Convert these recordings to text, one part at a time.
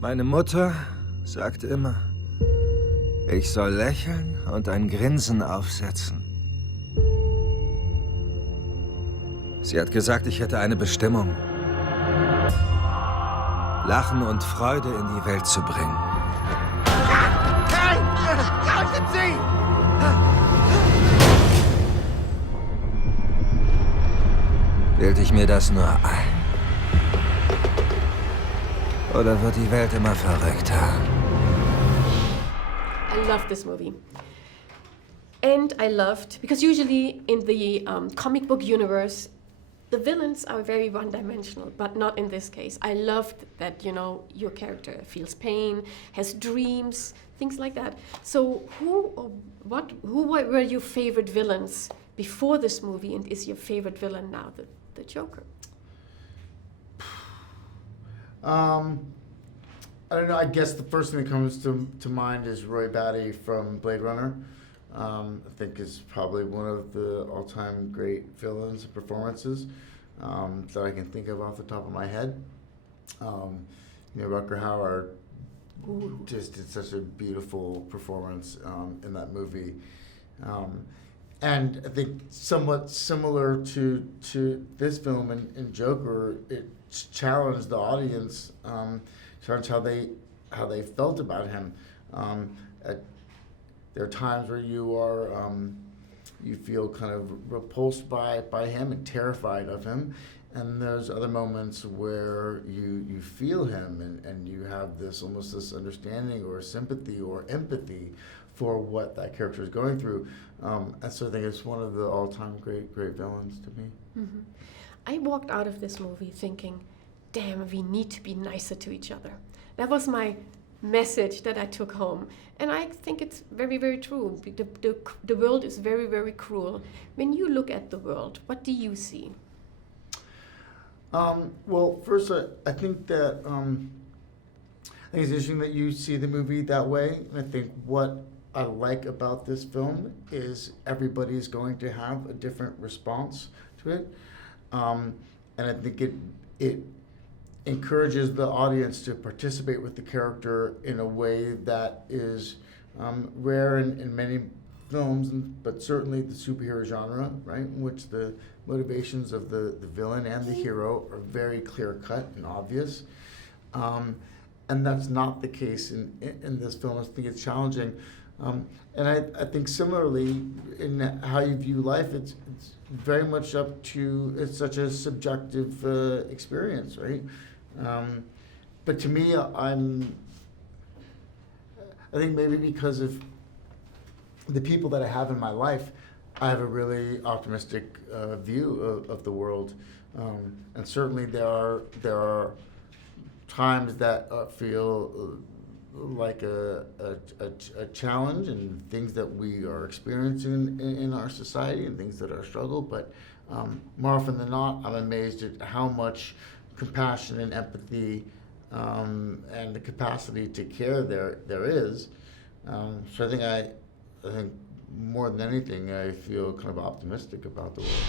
Meine Mutter sagt immer, ich soll lächeln und ein Grinsen aufsetzen. Sie hat gesagt, ich hätte eine Bestimmung. Lachen und Freude in die Welt zu bringen. Hey! Lauschen Sie! Bild ich mir das nur ein? Oder wird die Welt immer verrückter? I love this movie. And I loved, because usually in the comic book universe, the villains are very one-dimensional, but not in this case. I loved that, you know, your character feels pain, has dreams, things like that. So who were your favorite villains before this movie, and is your favorite villain now the Joker? I don't know, I guess the first thing that comes to mind is Roy Batty from Blade Runner. I think is probably one of the all-time great villains performances that I can think of off the top of my head. You know, Rutger Hauer just did such a beautiful performance in that movie. And I think somewhat similar to this film in Joker, it challenged the audience, challenged how they felt about him. There are times where you feel kind of repulsed by him and terrified of him, and there's other moments where you feel him and you have this almost this understanding or sympathy or empathy for what that character is going through. And so I think it's one of the all-time great villains to me. Mm-hmm. I walked out of this movie thinking, damn, we need to be nicer to each other. That was my message that I took home. And I think it's very, very true. The world is very, very cruel. When you look at the world, what do you see? Well, first, I think that I think it's interesting that you see the movie that way. And I think what I like about this film is everybody's going to have a different response to it. And I think it encourages the audience to participate with the character in a way that is rare in many films, but certainly the superhero genre, right, in which the motivations of the villain and the hero are very clear-cut and obvious. And that's not the case in this film. I think it's challenging. And I think similarly, in how you view life, it's very much up to, it's such a subjective experience, right? But to me, I think maybe because of the people that I have in my life, I have a really optimistic view of the world. And certainly there are times that feel like a challenge and things that we are experiencing in our society and things that are a struggle. But more often than not, I'm amazed at how much compassion and empathy and the capacity to care there is. So I think more than anything, I feel kind of optimistic about the world.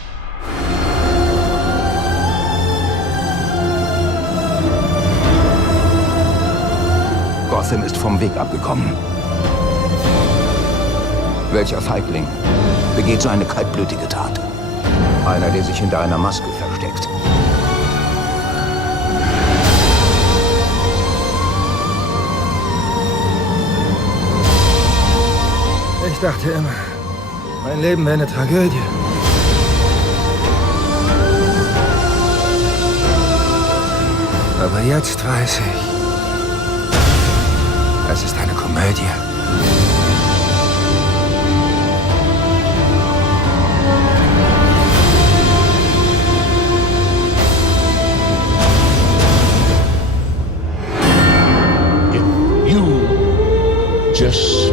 Gotham ist vom Weg abgekommen. Welcher Feigling begeht so eine kaltblütige Tat? Einer, der sich hinter einer Maske versteckt. Ich dachte immer, mein Leben wäre eine Tragödie. Aber jetzt weiß ich, es ist eine Komödie. If you just